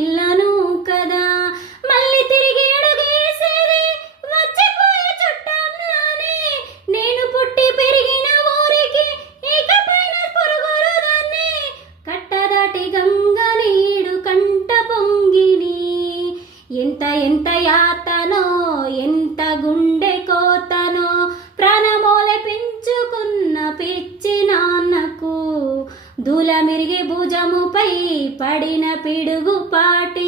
పిల్లను కదా. మళ్ళీ తిరిగి అడుగేసేది వచ్చిపోయే చుట్టంలానే. నేను పుట్టి పెరిగిన ఊరికి ఇకపైన పొరుగురు దాన్ని. కట్టదాటి గంగ నీడు కంట పొంగిని. ఎంత ఎంత యాతనో ఎంత గుండె కోతనో ప్రాణమోలె పెంచుకున్న పిచ్చి నాన్నకు దూల మిరిగి భుజముపై పడిన పిడుగు పాటి